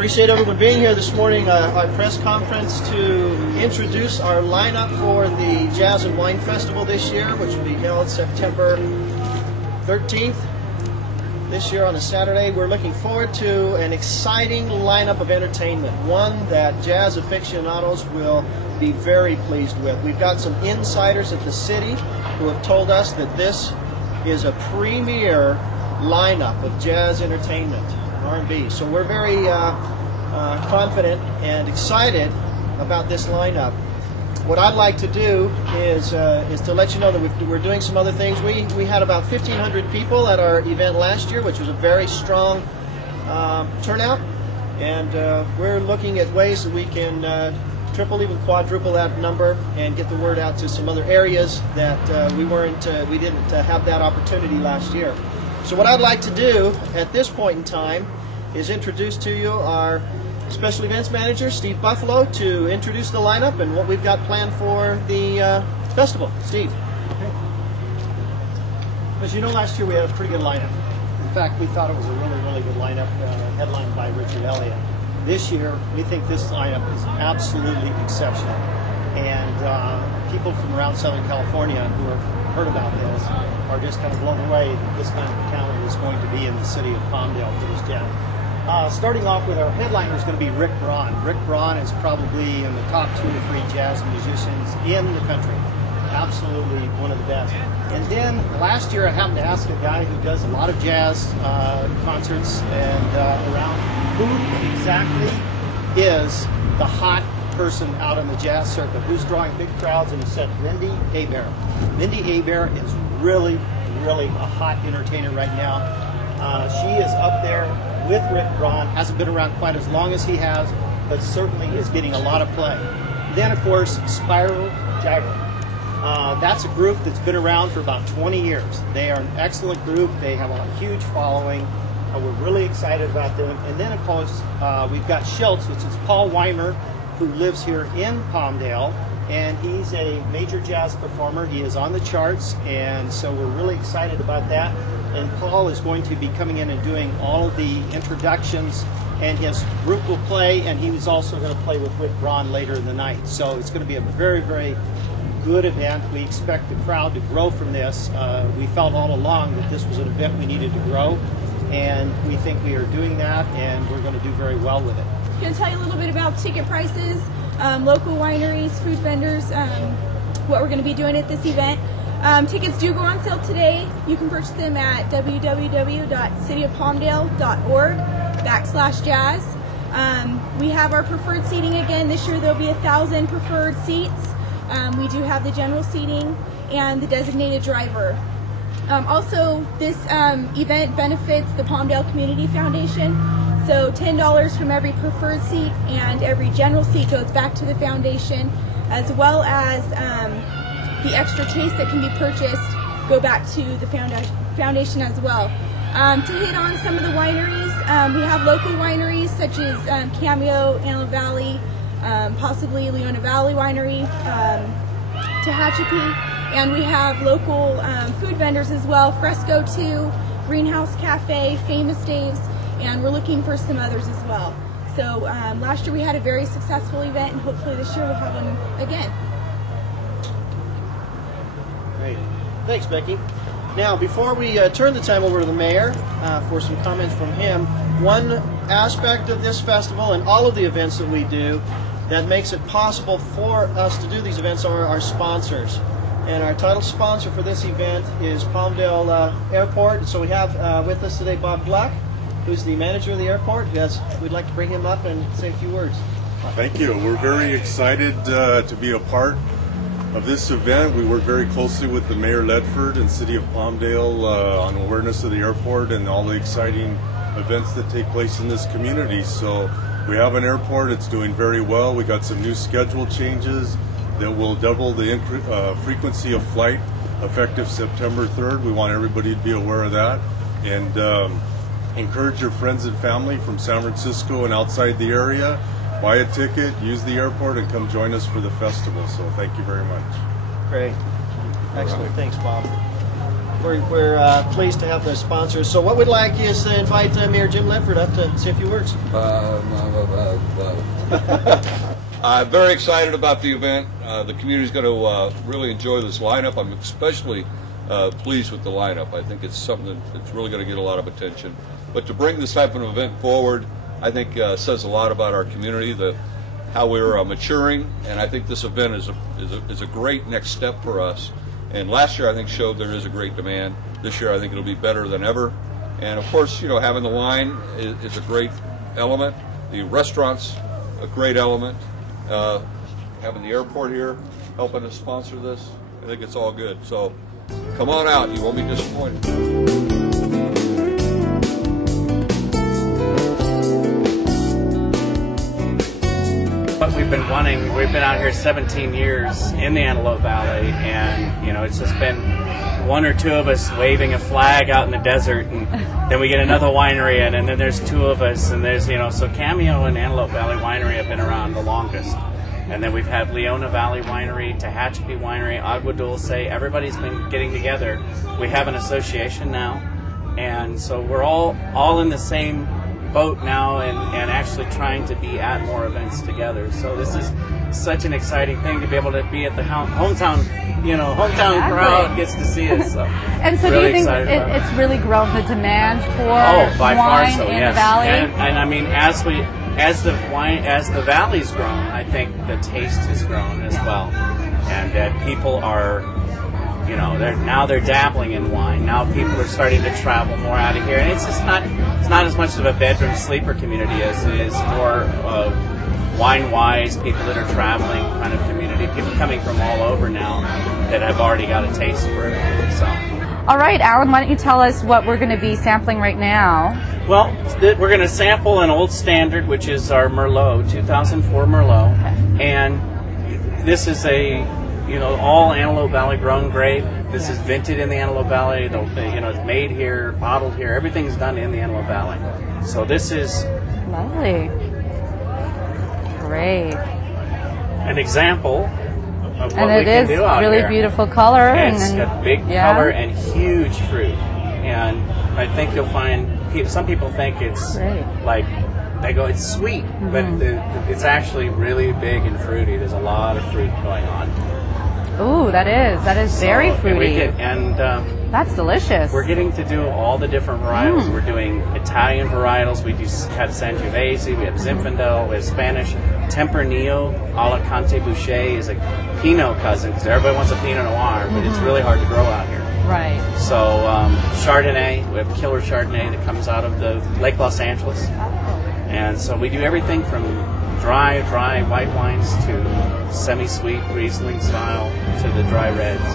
Appreciate everyone being here this morning, our press conference to introduce our lineup for the Jazz and Wine Festival this year, which will be held September 13th this year on a Saturday. We're looking forward to an exciting lineup of entertainment, one that jazz aficionados will be very pleased with. We've got some insiders at the city who have told us that this is a premier lineup of jazz entertainment, R&B. So we're very confident and excited about this lineup. What I'd like to do is to let you know that we're doing some other things. We had about 1,500 people at our event last year, which was a very strong turnout, and we're looking at ways that we can triple, even quadruple that number and get the word out to some other areas that we didn't have that opportunity last year. So what I'd like to do at this point in time is introduce to you our Special Events Manager, Steve Buffalo, to introduce the lineup and what we've got planned for the festival. Steve. Okay. As you know, last year we had a pretty good lineup. In fact, we thought it was a really, really good lineup, headlined by Richard Elliott. This year, we think this lineup is absolutely exceptional. And people from around Southern California who have heard about this are just kind of blown away that this kind of encounter is going to be in the city of Palmdale for this jazz. Starting off with our headliner is going to be Rick Braun. Rick Braun is probably in the top 2 or 3 jazz musicians in the country. Absolutely one of the best. And then last year I happened to ask a guy who does a lot of jazz concerts and around who exactly is the hot person out on the jazz circuit, who's drawing big crowds, and he said Mindy Hebert. Mindy Hebert is really, really a hot entertainer right now. She is up there with Rick Braun, hasn't been around quite as long as he has, but certainly is getting a lot of play. Then, of course, Spiral Gyro. That's a group that's been around for about 20 years. They are an excellent group. They have a huge following. We're really excited about them. And then, of course, we've got Schultz, which is Paul Weimer, who lives here in Palmdale, and he's a major jazz performer. He is on the charts, and so we're really excited about that. And Paul is going to be coming in and doing all of the introductions, and his group will play, and he was also going to play with Rick Braun later in the night. So it's going to be a very, very good event. We expect the crowd to grow from this. We felt all along that this was an event we needed to grow, and we think we are doing that, and we're going to do very well with it. I'm going to tell you a little bit about ticket prices, local wineries, food vendors, what we're going to be doing at this event. Tickets do go on sale today. You can purchase them at www.cityofpalmdale.org/jazz. We have our preferred seating again. This year there'll be 1,000 preferred seats. We do have the general seating and the designated driver. Also, this event benefits the Palmdale Community Foundation. So $10 from every preferred seat and every general seat goes back to the foundation, as well as the extra taste that can be purchased go back to the foundation as well. To hit on some of the wineries, we have local wineries such as Cameo, Antelope Valley, possibly Leona Valley Winery, Tehachapi, and we have local food vendors as well, Fresco 2, Greenhouse Cafe, Famous Dave's, and we're looking for some others as well. So last year we had a very successful event, and hopefully this year we'll have one again. Great. Thanks, Becky. Now, before we turn the time over to the mayor for some comments from him, one aspect of this festival and all of the events that we do that makes it possible for us to do these events are our sponsors. And our title sponsor for this event is Palmdale Airport. So we have with us today Bob Gluck, who's the manager of the airport. We'd like to bring him up and say a few words. Thank you. We're very excited to be a part of this event. We work very closely with the Mayor Ledford and City of Palmdale on awareness of the airport and all the exciting events that take place in this community. So we have an airport, it's doing very well. We got some new schedule changes that will double the frequency of flight effective September 3rd. We want everybody to be aware of that, and encourage your friends and family from San Francisco and outside the area. Buy a ticket, use the airport, and come join us for the festival. So thank you very much. Great. Excellent. Thanks, Bob. we're pleased to have the sponsors. So what we'd like is to invite Mayor Jim Ledford up to say a few words. I'm very excited about the event. The community's going to really enjoy this lineup. I'm especially pleased with the lineup. I think it's something that's really going to get a lot of attention. But to bring this type of event forward, I think says a lot about our community, how we're maturing, and I think this event is a great next step for us. And last year I think showed there is a great demand. This year I think it'll be better than ever. And of course, you know, having the wine is a great element. The restaurant's a great element. Having the airport here helping us sponsor this, I think it's all good. So come on out, you won't be disappointed. What we've been wanting, we've been out here 17 years in the Antelope Valley, and you know, it's just been one or two of us waving a flag out in the desert, and then we get another winery in, and then there's two of us, and there's, you know, so Cameo and Antelope Valley Winery have been around the longest. And then we've had Leona Valley Winery, Tehachapi Winery, Agua Dulce. Everybody's been getting together. We have an association now, and so we're all in the same boat now, and actually trying to be at more events together. So this is such an exciting thing to be able to be at the hometown crowd gets to see us. So and so really do you think it's really grown the demand for by wine far so, in yes. the valley? And I mean, as the valley's grown, I think the taste has grown as well, and that people are, you know, they're dabbling in wine. Now people are starting to travel more out of here, and it's not as much of a bedroom sleeper community as it is more of wine-wise, people that are traveling kind of community, people coming from all over now that have already got a taste for it. So. All right, Alan, why don't you tell us what we're going to be sampling right now? Well, we're going to sample an old standard, which is our Merlot, 2004 Merlot, and this is a, you know, all Antelope Valley grown grape. This is vinted in the Antelope Valley. You know, it's made here, bottled here. Everything's done in the Antelope Valley. So this is lovely, great, an example of what and we can do out really here. Beautiful color, and it's got big color and huge fruit. And I think you'll find some people think it's like, they go, it's sweet, but it's actually really big and fruity. There's a lot of fruit going on. Ooh, that is very fruity. That's delicious. We're getting to do all the different varietals. We're doing Italian varietals. We have Sangiovese, we have Zinfandel, we have Spanish. Tempranillo, Alicante Boucher is a Pinot cousin, because everybody wants a Pinot Noir, but it's really hard to grow out here. Right. So Chardonnay, we have killer Chardonnay that comes out of the Lake Los Angeles. And so we do everything from dry white wines to semi-sweet Riesling style to the dry reds.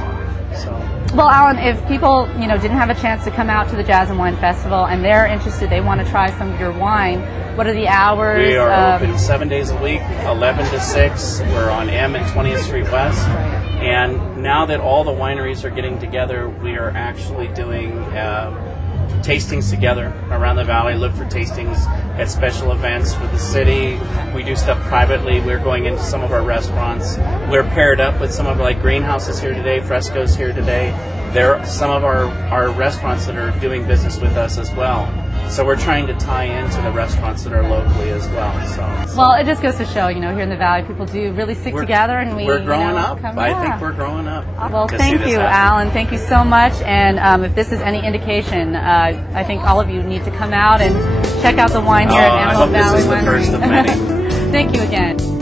So. Well, Alan, if people, you know, didn't have a chance to come out to the Jazz and Wine Festival and they're interested, they want to try some of your wine, what are the hours? We are open 7 days a week, 11 to 6. We're on M and 20th Street West. And now that all the wineries are getting together, we are actually doing tastings together around the valley. Look for tastings at special events for the city. We do stuff privately. We're going into some of our restaurants. We're paired up with some of like Greenhouses here today, Fresco's here today. There are some of our restaurants that are doing business with us as well. So we're trying to tie into the restaurants that are locally as well. So. Well, it just goes to show, you know, here in the valley, people do really stick together, and we're growing up. I think we're growing up. Well, thank you, Alan. Thank you so much. And if this is any indication, I think all of you need to come out and check out the wine here at Antelope Valley Winery. I hope this is the first of many. Thank you again.